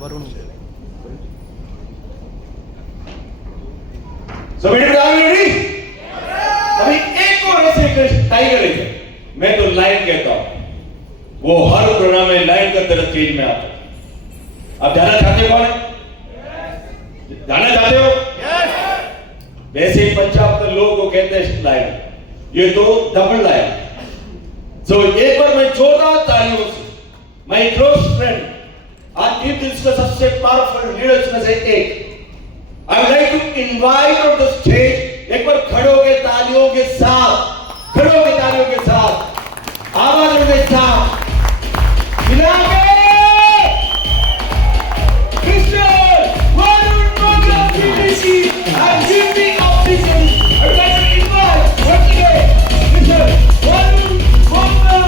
वरुण अभी एक और ऐसे टाइगर है, मैं तो लाइन कहता हूं, वो हर प्रोग्राम में लाइन का तरह स्टेज में आता है। आप जाना चाहते हो? कौन है? जाना चाहते हो? वैसे ही पंजाब के लोगों को कहते हैं लाइन, ये तो डबल लाइन। तो एक बार मैं जोरदार तालियों से माय क्लोज फ्रेंड आज टीम दिल्स का सबसे पावरफुल लीडर्स में से एक I would like to invite on the stage, एक बार खड़ोगे तालियों के साथ, खड़ोगे तालियों के साथ, आवाजों के साथ, मिलाके mister Varun Monga PDC and VP Operations. I would like to invite once again Mr. Varun Monga.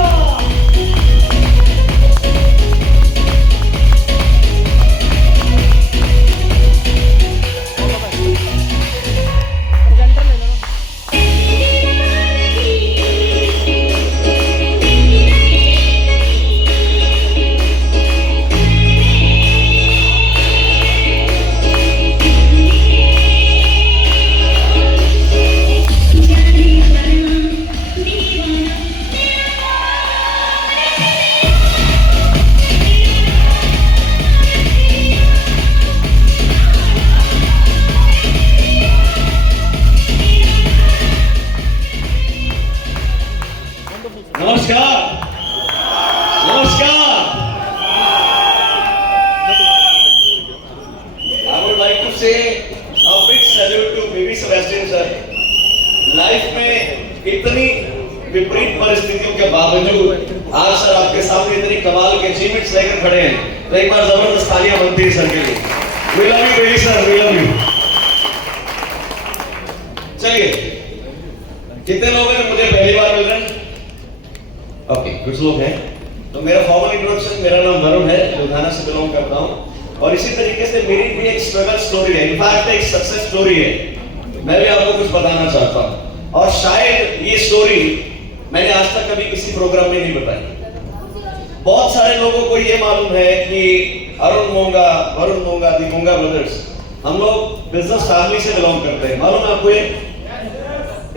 नमस्कार नमस्कार. I would like to say a big salute to baby Sebastian sir. Life में इतनी विपरीत परिस्थितियों के बावजूद आज सर आपके सामने इतनी कमाल के अचीवमेंट्स लेकर खड़े हैं, तो एक बार जबरदस्त तालियां बनती है सर के लिए. We love you baby sir, we love you. चलिए, कितने लोग हैं मुझे पहली बार मिल रहे हैं? ओके, कुछ लोग हैं. तो मेरा फॉर्मल इंट्रोडक्शन, मेरा नाम वरुण है, लुधियाना से बिलोंग करता हूँ और इसी तरीके से मेरी भी एक स्ट्रगल स्टोरी है, इनफैक्ट एक सक्सेस स्टोरी है. मैं भी आपको कुछ बताना चाहता हूँ और शायद ये स्टोरी मैंने आज तक कभी किसी प्रोग्राम में नहीं बताई. बहुत सारे लोगों को ये मालूम है कि वरुण मोंगा दी मोंगा ब्रदर्स, हम लोग बिजनेस फैमिली से बिलोंग करते हैं. मालूम है आपको?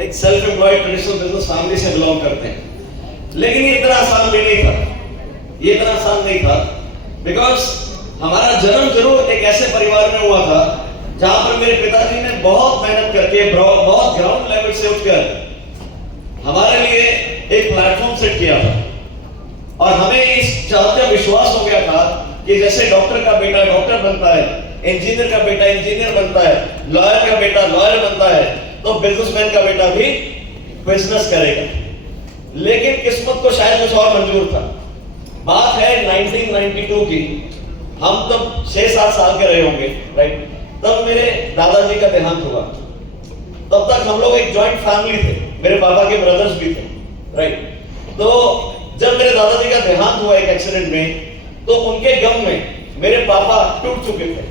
एक self employed traditional business family से बिलोंग करते हैं. लेकिन ये इतना आसान भी नहीं था, ये इतना आसान नहीं था, बिकॉज हमारा जन्म जरूर एक ऐसे परिवार में हुआ था जहां पर मेरे पिताजी ने बहुत मेहनत करके बहुत ग्राउंड लेवल से उठकर हमारे लिए एक प्लेटफॉर्म सेट किया था और हमें इस चाहते विश्वास हो गया था कि जैसे डॉक्टर का बेटा डॉक्टर बनता है, इंजीनियर का बेटा इंजीनियर बनता है, लॉयर का बेटा लॉयर बनता है, तो बिजनेसमैन का बेटा भी बिजनेस करेगा. लेकिन किस्मत को शायद कुछ और मंजूर था. बात है 1992 की. हम तब 6-7 साल के रहे होंगे, राइट? तब मेरे दादाजी का देहांत हुआ. तब तक हम लोग एक जॉइंट फैमिली थे, मेरे पापा के ब्रदर्स भी थे, राइट? तो जब मेरे दादाजी का देहांत हुआ एक एक्सीडेंट में, तो उनके गम में मेरे पापा टूट चुके थे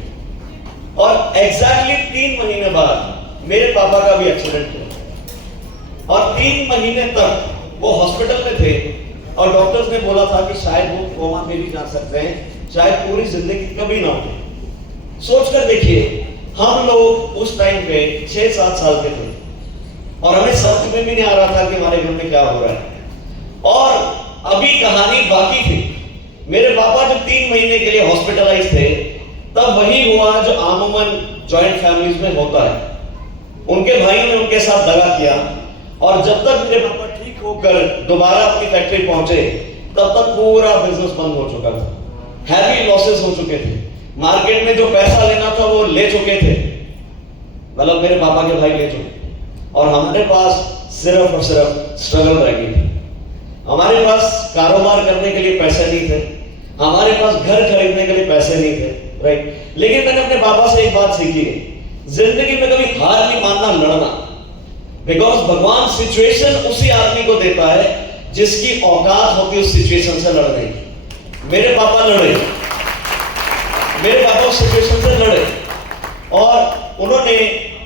और एग्जैक्टली 3 महीने बाद मेरे पापा का भी एक्सीडेंट हुआ और 3 महीने तक वो हॉस्पिटल में थे और डॉक्टर्स ने बोला था कि शायद वो कोमा में भी जा सकते हैं, शायद पूरी जिंदगी कभी ना हो. सोचकर देखिए, हम लोग उस टाइम पे 6-7 साल के थे और हमें समझ में भी नहीं आ रहा था कि हमारे घर में क्या हो रहा है. और अभी कहानी बाकी थी. मेरे पापा जब 3 महीने के लिए हॉस्पिटलाइज थे, तब वही हुआ जो आमूमन जॉइंट फैमिलीज में होता है. उनके भाइयों ने उनके साथ दगा किया और जब तक मेरे पापा ठीक होकर दोबारा अपनी फैक्ट्री पहुंचे, तब तक पूरा बिजनेस बंद हो चुका था. हैवी लॉसेस हो चुके थे. मार्केट में जो पैसा लेना था वो ले चुके थे, मतलब मेरे पापा के भाई ले चुके, और हमारे पास सिर्फ और सिर्फ स्ट्रगल रह गई थी. हमारे पास कारोबार करने के लिए पैसे नहीं थे, हमारे पास घर खरीदने के लिए पैसे नहीं थे, राइट? लेकिन मैंने अपने पापा से एक बात सीखी है, जिंदगी में कभी हार नहीं मानना, लड़ना. बिकॉज भगवान सिचुएशन उसी आदमी को देता है जिसकी औकात होती है उस सिचुएशन से लड़ने की. मेरे पापा लड़े, मेरे पापा उस सिचुएशन से लड़े और उन्होंने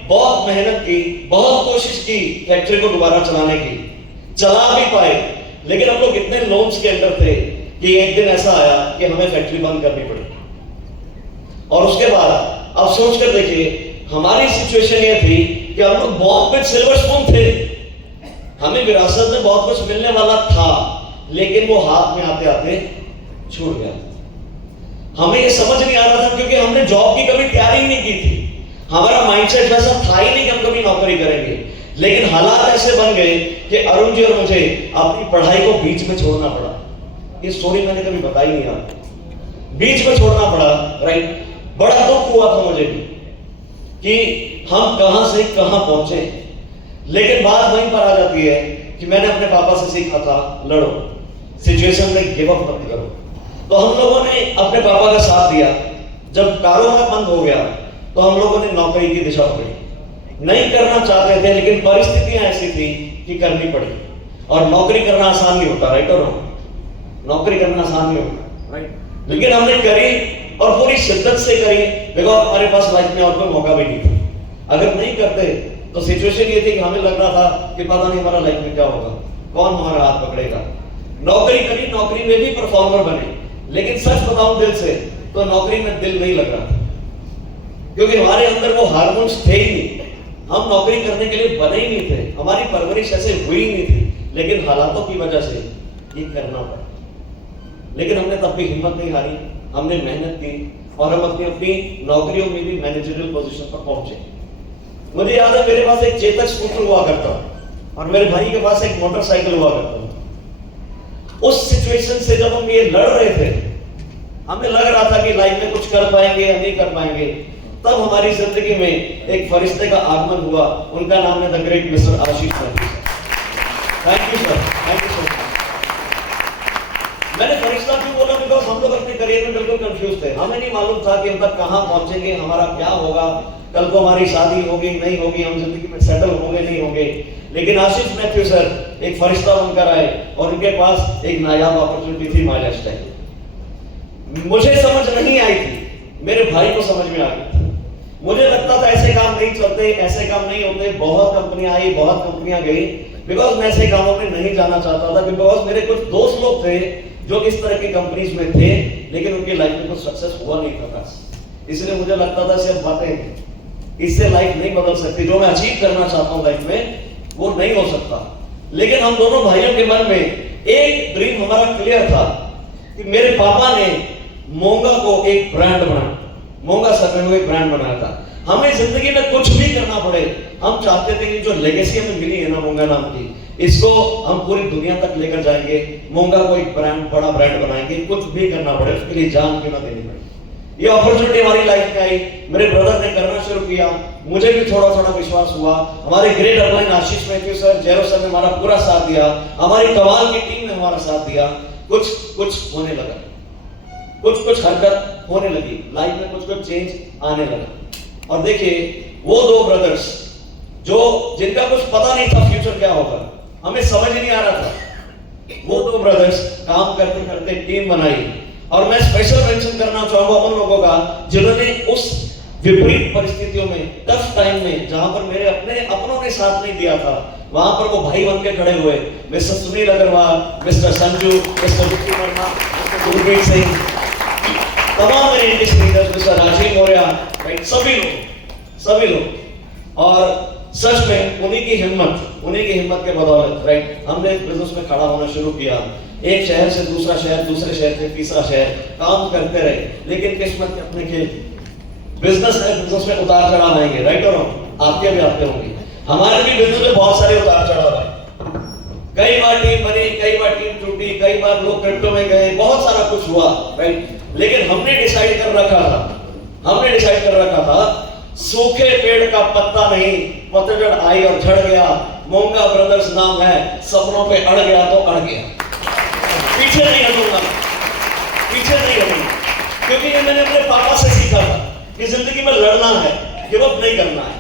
बहुत मेहनत की, बहुत कोशिश की फैक्ट्री को दोबारा चलाने की. चला भी पाए, लेकिन हम लोग इतने लोन्स के अंदर थे कि एक दिन ऐसा आया कि हमें फैक्ट्री बंद करनी पड़ी. और उसके बाद आप सोच कर देखिए, हमारी सिचुएशन ये थी कि हम लोग बहुत में सिल्वर स्पून थे, हमें विरासत में बहुत कुछ मिलने वाला था, लेकिन वो हाथ में आते आते छूट गया। हमें ये समझ नहीं आ रहा था क्योंकि हमने जॉब की कभी तैयारी नहीं की थी, हमारा माइंडसेट वैसा था ही नहीं कि हम कभी नौकरी करेंगे। लेकिन हालात ऐसे बन गए कि अरुण जी और मुझे अपनी पढ़ाई को बीच में छोड़ना पड़ा। ये स्टोरी मैंने कभी बताई नहीं आपको, बीच में छोड़ना पड़ा, राइट। बड़ा दुख हुआ था मुझे भी कि हम कहां से कहां पहुंचे। लेकिन बात वहीं पर आ जाती है कि मैंने अपने पापा से सीखा था, लड़ो, सिचुएशन में गिव अप मत करो। तो हम लोगों ने अपने पापा का साथ दिया। जब कारोबार बंद हो गया तो हम लोगों ने नौकरी की दिशा पकड़ी। नहीं करना चाहते थे, लेकिन परिस्थितियां ऐसी थी कि करनी पड़ी। और नौकरी करना आसान नहीं होता, राइट और रॉन्ग? नौकरी करना आसान नहीं होता, राइट। लेकिन हमने करी और पूरी शिद्दत से करी, बिकॉज हमारे पास लाइफ में और कोई मौका भी नहीं था। अगर नहीं करते तो सिचुएशन ये थी कि हमें लग रहा था कि पता नहीं हमारा लाइफ में क्या होगा, कौन हमारा हाथ पकड़ेगा। नौकरी करी, नौकरी में भी परफॉर्मर बने, लेकिन सच बताऊं दिल से तो नौकरी में दिल नहीं लग रहा था, क्योंकि हमारे अंदर वो हार्मोन्स थे ही नहीं। हम नौकरी करने के लिए बने ही नहीं थे, हमारी परवरिश ऐसे हुई ही नहीं थी, लेकिन हालातों की वजह से ये करना पड़ा। लेकिन हमने तब भी हिम्मत नहीं हारी, हमने मेहनत की और हम अपनी अपनी नौकरियों में भी मैनेजरियल पोजीशन पर पहुंचे। मुझे याद है मेरे पास एक चेतक स्कूटर हुआ करता और मेरे भाई के पास एक मोटरसाइकिल हुआ करता। उस सिचुएशन से जब हम ये लड़ रहे थे, हमें लग रहा था कि लाइफ में कुछ कर पाएंगे या नहीं कर पाएंगे, तब हमारी जिंदगी में एक फरिश्ते का आगमन हुआ। उनका नाम है the great mister Ashish sir. Thank you sir, thank you sir. मैंने फरिश्ता क्यों बोला? बिकॉज हम लोग अपने करियर में बिल्कुल कंफ्यूज थे। हमें नहीं मालूम था कि हम तक कहां पहुंचेंगे, हमारा क्या होगा, कल को हमारी शादी होगी नहीं होगी, हम जिंदगी में सेटल होंगे नहीं होंगे। लेकिन आशीष मैथ्यू सर एक फरिश्ता बनकर आए और उनके पास एक नायाब अपॉर्चुनिटी थी माय लाइफस्टाइल। मुझे समझ नहीं आई थी, मेरे भाई को समझ में आ गई। मुझे लगता था ऐसे काम नहीं चलते, ऐसे काम नहीं होते। बहुत कंपनियां आई, बहुत कंपनियां गई, बिकॉज मैं ऐसे कामों में नहीं जाना चाहता था। बिकॉज मेरे कुछ दोस्त लोग थे जो इस तरह की कंपनीज में थे, लेकिन उनकी लाइफ में कुछ सक्सेस हुआ नहीं था। इसलिए मुझे लगता था सिर्फ बातें, इससे लाइफ नहीं बदल सकती। जो मैं अचीव करना चाहता हूं लाइफ में वो नहीं हो सकता। लेकिन हम दोनों भाइयों के मन में एक ड्रीम हमारा क्लियर था कि मेरे पापा ने मोंगा को एक ब्रांड बनाया, मोंगा सर ने एक ब्रांड बनाया था। हमें जिंदगी में कुछ भी करना पड़े, हम चाहते थे कि जो लेगेसी हमें मिली है ना मोंगा नाम की, इसको हम पूरी दुनिया तक लेकर जाएंगे। मोंगा को एक ब्रांड, बड़ा ब्रांड बनाएंगे, कुछ भी करना पड़े, उसके लिए जान क्यों ना देनी पड़े। ये अपॉर्चुनिटी हमारी लाइफ में आई, मेरे ब्रदर ने करना शुरू किया, मुझे भी थोड़ा थोड़ा विश्वास हुआ। हमारे ग्रेट अपलाइन आशीष मैथ्यू सर, जैरो सर ने हमारा पूरा साथ दिया, हमारी कमाल की टीम ने हमारा साथ दिया। कुछ कुछ होने लगा, कुछ कुछ हरकत होने लगी, लाइफ में कुछ कुछ चेंज आने लगा। और देखिए वो दो ब्रदर्स जो जिनका कुछ पता नहीं था फ्यूचर क्या होगा, हमें समझ नहीं आ रहा था, वो दो ब्रदर्स काम करते करते टीम बनाई। और मैं स्पेशल मेंशन करना चाहूंगा उन लोगों का जिन्होंने उस विपरीत परिस्थितियों में, टफ टाइम में, जहां पर मेरे अपनों ने साथ नहीं दिया था, वहां पर वो भाई बन के खड़े हुए। Mister Sunil Agrawal, mister Sanju, mister Vicky Verma, mister Gurmeet Singh, तमाम मेरे industry leaders, mister Rajiv Maurya, right, सभी लोग। और सच में उन्हीं की हिम्मत के बदौलत, राइट, हमने इस बिजनेस में खड़ा होना शुरू किया। एक शहर से दूसरा शहर, दूसरे शहर से तीसरा शहर, काम करते रहे। लेकिन किस्मत के अपने खेल, बिजनेस है, बिजनेस में उतार चढ़ाव आएंगे, राइट और रॉन्ग? आपके भी आते होंगे, हमारे भी बिजनेस में बहुत सारे उतार चढ़ाव आए। कई बार टीम बनी, कई बार टीम टूटी, कई बार लोग क्रिप्टो में गए, बहुत सारा कुछ हुआ, राइट। लेकिन हमने डिसाइड कर रखा था सूखे पेड़ का पत्ता नहीं, पतझड़ आई और झड़ गया। मोंगा ब्रदर्स नाम है, सपनों पे अड़ गया तो अड़ गया, पीछे नहीं हटूंगा, क्योंकि ये मैंने अपने पापा से सीखा था कि जिंदगी में लड़ना है, गिव अप नहीं करना है।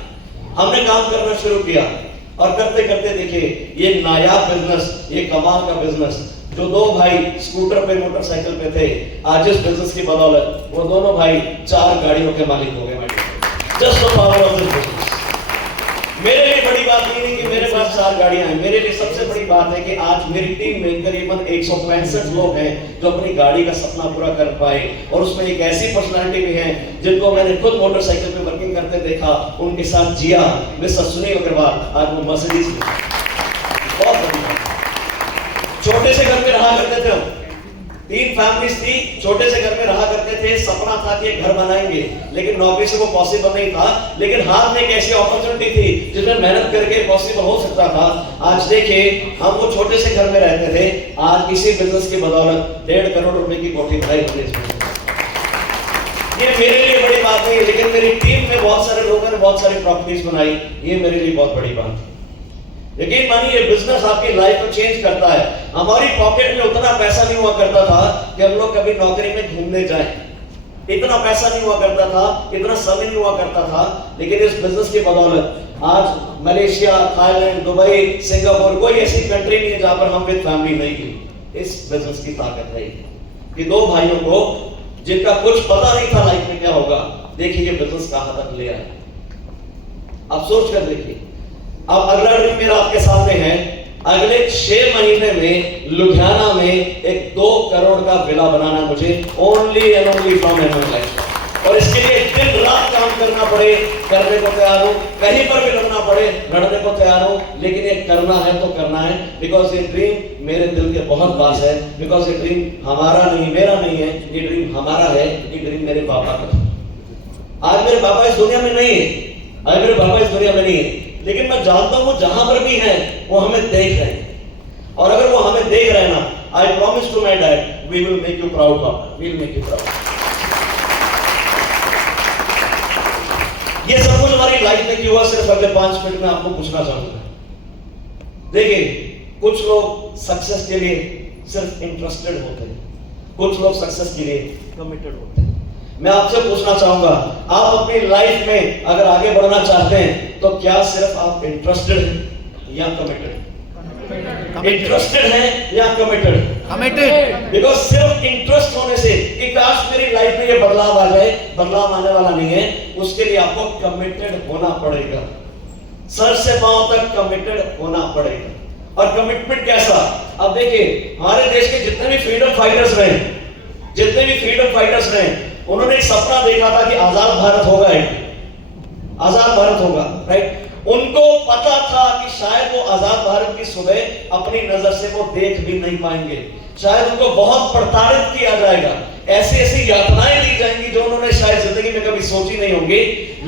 हमने काम करना शुरू किया और करते करते देखिए ये नायाब बिजनेस, ये कमाल का बिजनेस, जो दो भाई स्कूटर पे, मोटरसाइकिल पे थे, आज इस बिजनेस की बदौलत वो दोनों भाई 4 गाड़ियों के मालिक हो गए। Just the power of this business. मेरे लिए बड़ी बात ये नहीं कि मेरे पास 4 गाड़ियां हैं, मेरे लिए सबसे बड़ी बात है कि आज मेरी टीम में करीबन 165 लोग हैं जो अपनी गाड़ी का सपना पूरा कर पाए, और उसमें एक ऐसी पर्सनालिटी भी है जिनको मैंने खुद मोटरसाइकिल पे वर्किंग करते देखा, उनके साथ जिया, मिस्टर सुनील अग्रवाल, आज वो मर्सिडीज में। बहुत बड़ी बात। छोटे से घर में रहा करते थे हम, 3 फैमिलीज थी, छोटे से घर में रहा करते थे, सपना था कि घर बनाएंगे, लेकिन नौकरी से वो पॉसिबल नहीं था, लेकिन हाथ में एक ऐसी अपॉर्चुनिटी थी जिसमें मेहनत करके पॉसिबल हो सकता था। आज देखिए, हम वो छोटे से घर में रहते थे, आज इसी बिजनेस की बदौलत 1.5 करोड़ रुपए की कोठी बनाई हमने। ये मेरे लिए बड़ी बात नहीं, लेकिन मेरी टीम में बहुत सारे लोगों ने बहुत सारी प्रॉपर्टीज बनाई, ये मेरे लिए बहुत बड़ी बात है। यकीन मानिए, बिजनेस आपकी लाइफ को चेंज करता है। हमारी पॉकेट में उतना पैसा नहीं हुआ करता था कि हम लोग कभी नौकरी में घूमने जाएं, इतना पैसा नहीं हुआ करता था, इतना समय नहीं हुआ करता था, लेकिन इस बिजनेस की बदौलत आज मलेशिया, थाईलैंड, दुबई, सिंगापुर, कोई ऐसी कंट्री नहीं है जहां पर हम विद फैमिली नहीं गए। इस बिजनेस की ताकत है कि 2 भाइयों को जिनका कुछ पता नहीं था लाइफ में क्या होगा, देखिए ये बिजनेस कहां तक ले आए। आप सोच कर देखिए। अब अगला ड्रीम मेरा आपके सामने है, अगले 6 महीने में लुधियाना में एक 2 करोड़ का विला बनाना मुझे, only and only from MM life. और इसके लिए दिन रात काम करना पड़े, करने को तैयार हूं, कहीं पर भी लड़ना पड़े, लड़ने को तैयार हूं, लेकिन ये करना है तो करना है, बिकॉज ये ड्रीम मेरे दिल के बहुत पास है, बिकॉज ये ड्रीम हमारा नहीं, मेरा नहीं है, ये ड्रीम हमारा है, ये ड्रीम मेरे पापा का। आज मेरे पापा इस दुनिया में नहीं है, आज मेरे पापा इस दुनिया में नहीं है, लेकिन मैं जानता हूं जहां पर भी हैं वो हमें देख रहे हैं, और अगर वो हमें देख रहे हैं ना, I promise to my dad, we will make you proud papa, we will make you proud. ये सब कुछ हमारी लाइफ में क्यों हुआ, सिर्फ अगले 5 मिनट में आपको पूछना चाहूंगा। देखिए, कुछ लोग सक्सेस के लिए सिर्फ इंटरेस्टेड होते हैं, कुछ लोग सक्सेस के लिए कमिटेड होते हैं। मैं आपसे पूछना चाहूंगा, आप अपनी लाइफ में अगर आगे बढ़ना चाहते हैं तो क्या सिर्फ आप इंटरेस्टेड हैं या कमिटेड? इंटरेस्टेड हैं या कमिटेड? कमिटेड। बिकॉज सिर्फ इंटरेस्ट होने से कि काश मेरी लाइफ में ये बदलाव आ जाए, बदलाव आने वाला नहीं है, उसके लिए आपको कमिटेड होना पड़ेगा, सर से पांव तक कमिटेड होना पड़ेगा। और कमिटमेंट कैसा? अब देखिए, हमारे देश के जितने भी फ्रीडम फाइटर्स रहे, जितने भी फ्रीडम फाइटर्स रहे, उन्होंने एक सपना देखा था कि आजाद भारत होगा, आजाद भारत होगा, राइट? उनको पता था कि शायद वो आजाद भारत की सुबह अपनी नजर से वो देख भी नहीं पाएंगे, शायद उनको बहुत प्रताड़ित किया जाएगा, ऐसी ऐसी यातनाएं दी जाएंगी जो उन्होंने शायद जिंदगी में कभी सोची नहीं होंगी,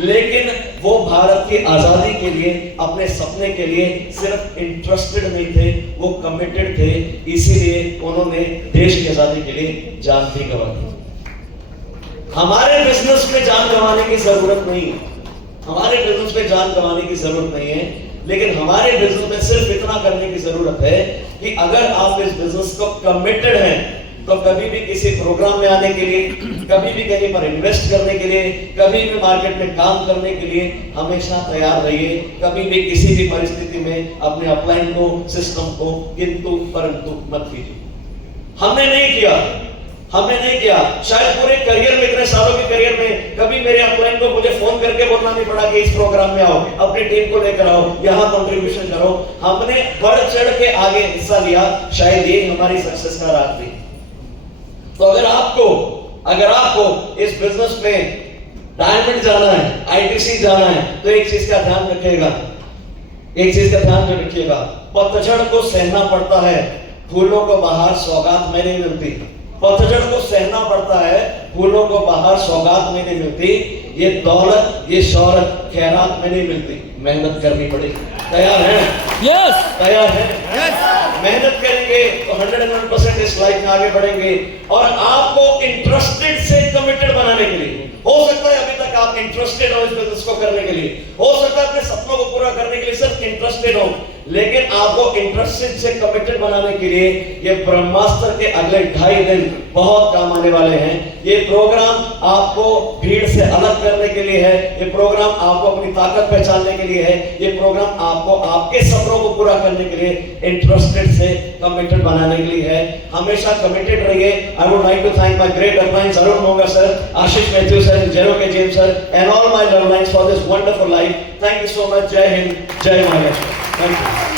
लेकिन वो भारत की आजादी के लिए, अपने सपने के लिए सिर्फ इंटरेस्टेड नहीं थे, वो कमिटेड थे, इसीलिए उन्होंने देश की आजादी के लिए जान भी गंवा दी। हमारे बिजनेस में जान गंवाने की जरूरत नहीं है, हमारे बिजनेस में जान गंवाने की जरूरत नहीं है, लेकिन हमारे बिजनेस में सिर्फ इतना करने की जरूरत है कि अगर आप इस बिजनेस को कमिटेड हैं तो कभी भी किसी प्रोग्राम में आने के लिए, कभी भी कहीं पर इन्वेस्ट करने के लिए, कभी भी मार्केट में काम करने के लिए हमेशा तैयार रहिए। कभी भी किसी भी परिस्थिति में अपने अपलाइन को, सिस्टम को किंतु परंतु मत कीजिए। हमने नहीं किया, हमने नहीं किया। शायद पूरे करियर में, इतने सालों के करियर में कभी मेरे अपलाइन को मुझे फोन करके बोलना नहीं पड़ा कि इस प्रोग्राम में आओ, अपनी टीम को लेकर आओ, यहाँ कंट्रीब्यूशन करो। हमने बढ़ चढ़ के आगे हिस्सा लिया, शायद ये हमारी सक्सेस का राज थी। तो अगर आपको इस बिजनेस में डायमंड जाना है, आईटीसी जाना है, तो एक चीज का ध्यान रखिएगा, एक चीज का ध्यान रखिएगा, पतझड़ को सहना पड़ता है, फूलों को बाहर सौगात में नहीं मिलती। पतझड़ को सहना पड़ता है, फूलों को बाहर सौगात में नहीं मिलती। ये दौलत, ये शौहरत खैरात में नहीं मिलती, मेहनत करनी पड़ेगी। तैयार हैं? यस। तैयार हैं? यस। मेहनत करेंगे तो 101% इस लाइफ में आगे बढ़ेंगे। और आपको इंटरेस्टेड से कमिटेड बनाने के लिए, हो सकता है अभी तक आप इंटरेस्टेड हो इस बिजनेस को करने के लिए, हो सकता है अपने सपनों को पूरा करने के लिए सिर्फ इंटरेस्टेड हो, लेकिन आपको इंटरेस्टेड से कमिटेड बनाने के लिए ये ब्रह्मास्त्र के अगले 2.5 दिन बहुत काम आने वाले हैं। ये प्रोग्राम आपको भीड़ से अलग करने के लिए है, ये प्रोग्राम आपको अपनी ताकत पहचानने के लिए है, ये प्रोग्राम आपको आपके सपनों को पूरा करने के लिए इंटरेस्टेड से कमिटेड बनाने के लिए है। हमेशा कमिटेड रहिए। I would like to thank my great uplines Arun Monga sir, Ashish Mathew sir, Jero K James sir and all my lovelines for this wonderful life. Thank you so much. जय हिंद, जय महाराष्ट्र। Thank you.